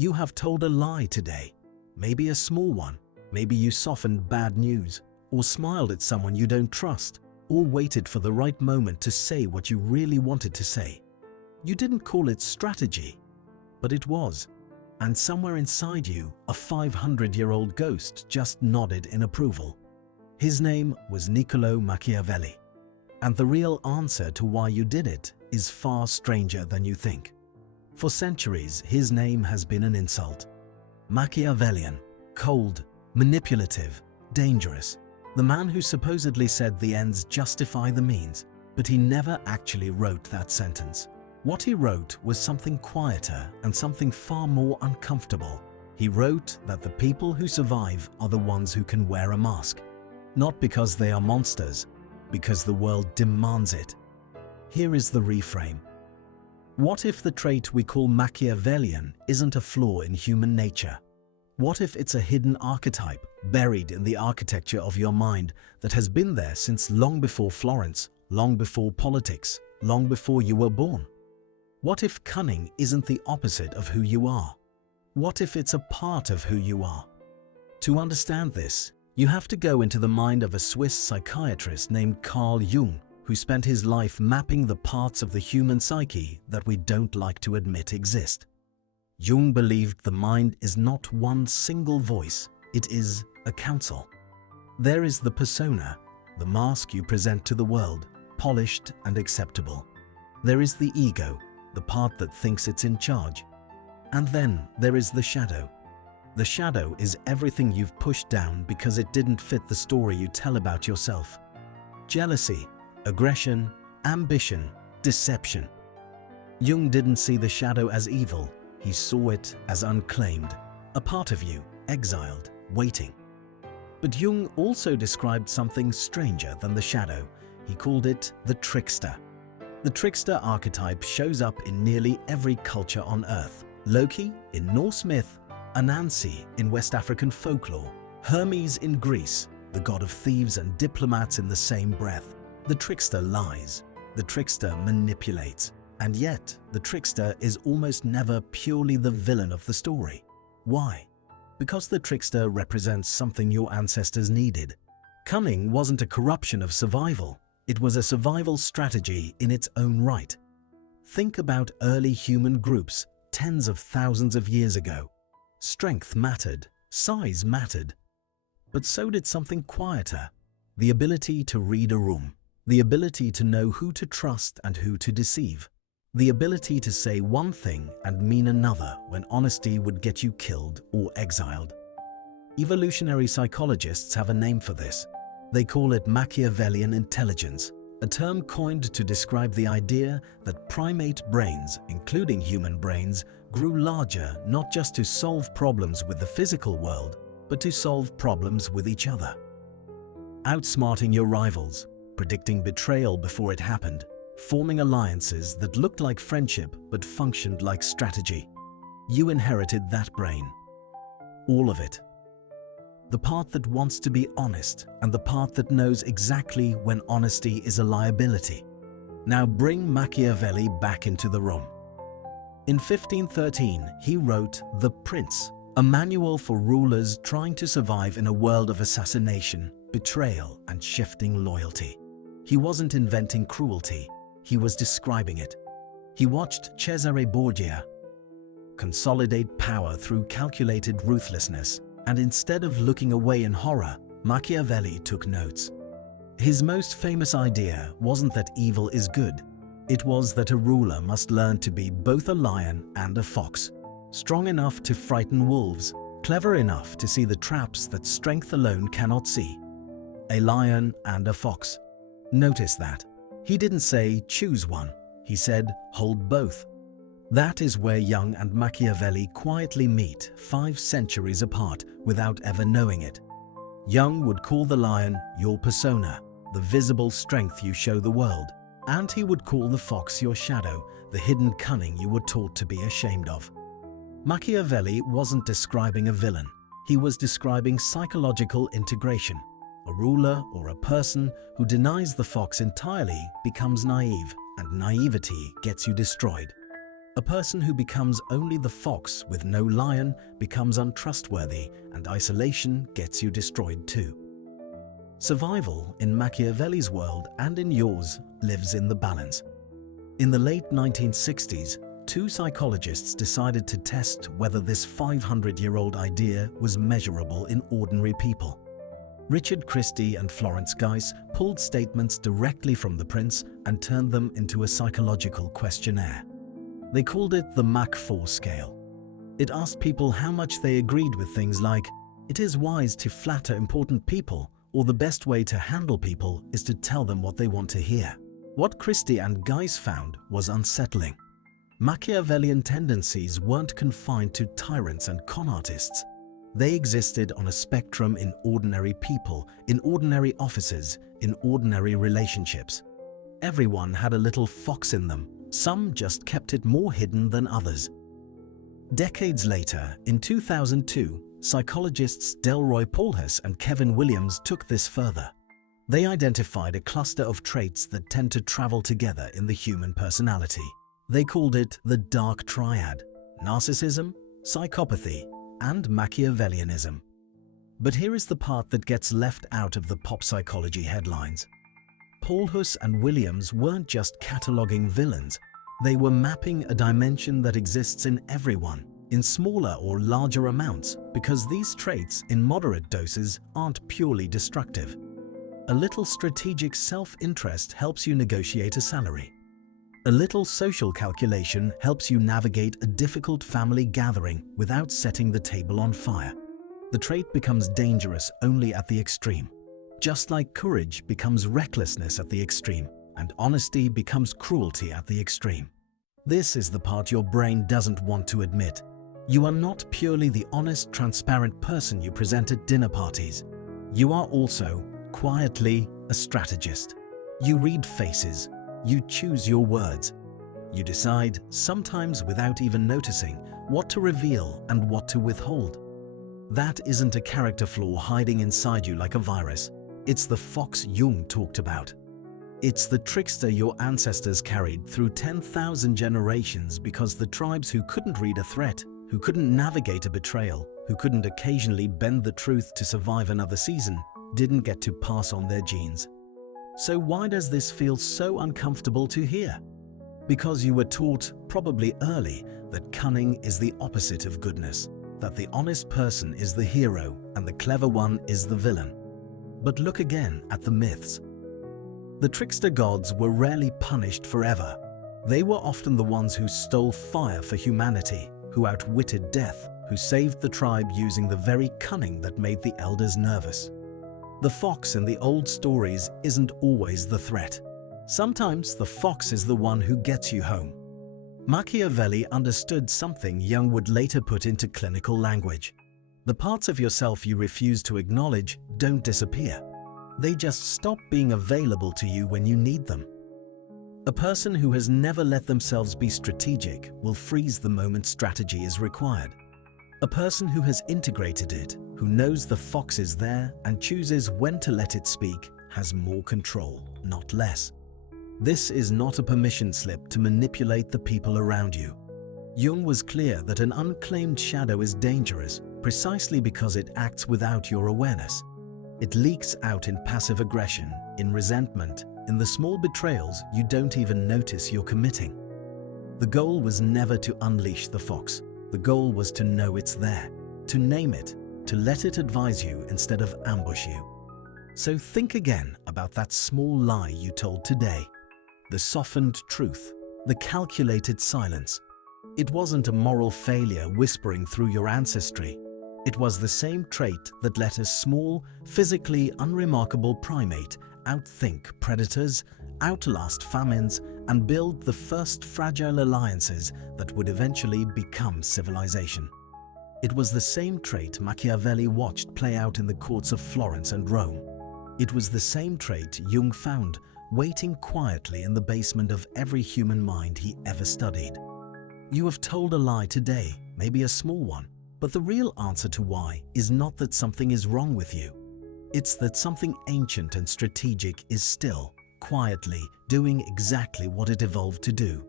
You have told a lie today, maybe a small one. Maybe you softened bad news, or smiled at someone you don't trust, or waited for the right moment to say what you really wanted to say. You didn't call it strategy, but it was. And somewhere inside you, a 500-year-old ghost just nodded in approval. His name was Niccolo Machiavelli. And the real answer to why you did it is far stranger than you think. For centuries, his name has been an insult. Machiavellian, cold, manipulative, dangerous. The man who supposedly said the ends justify the means, but he never actually wrote that sentence. What he wrote was something quieter and something far more uncomfortable. He wrote that the people who survive are the ones who can wear a mask. Not because they are monsters, because the world demands it. Here is the reframe. What if the trait we call Machiavellian isn't a flaw in human nature? What if it's a hidden archetype buried in the architecture of your mind that has been there since long before Florence, long before politics, long before you were born? What if cunning isn't the opposite of who you are? What if it's a part of who you are? To understand this, you have to go into the mind of a Swiss psychiatrist named Carl Jung, who spent his life mapping the parts of the human psyche that we don't like to admit exist. Jung believed the mind is not one single voice, it is a council. There is the persona, the mask you present to the world, polished and acceptable. There is the ego, the part that thinks it's in charge. And then there is the shadow. The shadow is everything you've pushed down because it didn't fit the story you tell about yourself. Jealousy, aggression, ambition, deception. Jung didn't see the shadow as evil, he saw it as unclaimed, a part of you, exiled, waiting. But Jung also described something stranger than the shadow. He called it the trickster. The trickster archetype shows up in nearly every culture on Earth. Loki in Norse myth, Anansi in West African folklore, Hermes in Greece, the god of thieves and diplomats in the same breath. The trickster lies, the trickster manipulates, and yet the trickster is almost never purely the villain of the story. Why? Because the trickster represents something your ancestors needed. Cunning wasn't a corruption of survival, it was a survival strategy in its own right. Think about early human groups tens of thousands of years ago. Strength mattered, size mattered, but so did something quieter, the ability to read a room. The ability to know who to trust and who to deceive. The ability to say one thing and mean another when honesty would get you killed or exiled. Evolutionary psychologists have a name for this. They call it Machiavellian intelligence, a term coined to describe the idea that primate brains, including human brains, grew larger not just to solve problems with the physical world, but to solve problems with each other. Outsmarting your rivals, predicting betrayal before it happened, forming alliances that looked like friendship but functioned like strategy. You inherited that brain. All of it. The part that wants to be honest and the part that knows exactly when honesty is a liability. Now bring Machiavelli back into the room. In 1513, he wrote The Prince, a manual for rulers trying to survive in a world of assassination, betrayal, and shifting loyalty. He wasn't inventing cruelty, he was describing it. He watched Cesare Borgia consolidate power through calculated ruthlessness, and instead of looking away in horror, Machiavelli took notes. His most famous idea wasn't that evil is good, it was that a ruler must learn to be both a lion and a fox, strong enough to frighten wolves, clever enough to see the traps that strength alone cannot see. A lion and a fox. Notice that. He didn't say, choose one. He said, hold both. That is where Jung and Machiavelli quietly meet 5 centuries apart without ever knowing it. Jung would call the lion your persona, the visible strength you show the world, and he would call the fox your shadow, the hidden cunning you were taught to be ashamed of. Machiavelli wasn't describing a villain. He was describing psychological integration. A ruler or a person who denies the fox entirely becomes naive, and naivety gets you destroyed. A person who becomes only the fox with no lion becomes untrustworthy, and isolation gets you destroyed too. Survival, in Machiavelli's world and in yours, lives in the balance. In the late 1960s, two psychologists decided to test whether this 500-year-old idea was measurable in ordinary people. Richard Christie and Florence Geis pulled statements directly from the prince and turned them into a psychological questionnaire. They called it the Mach-IV scale. It asked people how much they agreed with things like, "It is wise to flatter important people," or "the best way to handle people is to tell them what they want to hear." What Christie and Geis found was unsettling. Machiavellian tendencies weren't confined to tyrants and con artists. They existed on a spectrum in ordinary people, in ordinary offices, in ordinary relationships. Everyone had a little fox in them. Some just kept it more hidden than others. Decades later, in 2002, psychologists Delroy Paulhus and Kevin Williams took this further. They identified a cluster of traits that tend to travel together in the human personality. They called it the dark triad: narcissism, psychopathy, and Machiavellianism. But here is the part that gets left out of the pop psychology headlines. Paulhus and Williams weren't just cataloguing villains, they were mapping a dimension that exists in everyone, in smaller or larger amounts, because these traits in moderate doses aren't purely destructive. A little strategic self-interest helps you negotiate a salary. A little social calculation helps you navigate a difficult family gathering without setting the table on fire. The trait becomes dangerous only at the extreme. Just like courage becomes recklessness at the extreme, and honesty becomes cruelty at the extreme. This is the part your brain doesn't want to admit. You are not purely the honest, transparent person you present at dinner parties. You are also, quietly, a strategist. You read faces. You choose your words. You decide, sometimes without even noticing, what to reveal and what to withhold. That isn't a character flaw hiding inside you like a virus. It's the fox Jung talked about. It's the trickster your ancestors carried through 10,000 generations because the tribes who couldn't read a threat, who couldn't navigate a betrayal, who couldn't occasionally bend the truth to survive another season, didn't get to pass on their genes. So why does this feel so uncomfortable to hear? Because you were taught, probably early, that cunning is the opposite of goodness, that the honest person is the hero and the clever one is the villain. But look again at the myths. The trickster gods were rarely punished forever. They were often the ones who stole fire for humanity, who outwitted death, who saved the tribe using the very cunning that made the elders nervous. The fox in the old stories isn't always the threat. Sometimes the fox is the one who gets you home. Machiavelli understood something Jung would later put into clinical language. The parts of yourself you refuse to acknowledge don't disappear. They just stop being available to you when you need them. A person who has never let themselves be strategic will freeze the moment strategy is required. A person who has integrated it, who knows the fox is there and chooses when to let it speak, has more control, not less. This is not a permission slip to manipulate the people around you. Jung was clear that an unclaimed shadow is dangerous precisely because it acts without your awareness. It leaks out in passive aggression, in resentment, in the small betrayals you don't even notice you're committing. The goal was never to unleash the fox. The goal was to know it's there, to name it, to let it advise you instead of ambush you. So think again about that small lie you told today. The softened truth, the calculated silence. It wasn't a moral failure whispering through your ancestry. It was the same trait that let a small, physically unremarkable primate outthink predators, outlast famines, and build the first fragile alliances that would eventually become civilization. It was the same trait Machiavelli watched play out in the courts of Florence and Rome. It was the same trait Jung found waiting quietly in the basement of every human mind he ever studied. You have told a lie today, maybe a small one, but the real answer to why is not that something is wrong with you. It's that something ancient and strategic is still, quietly, doing exactly what it evolved to do.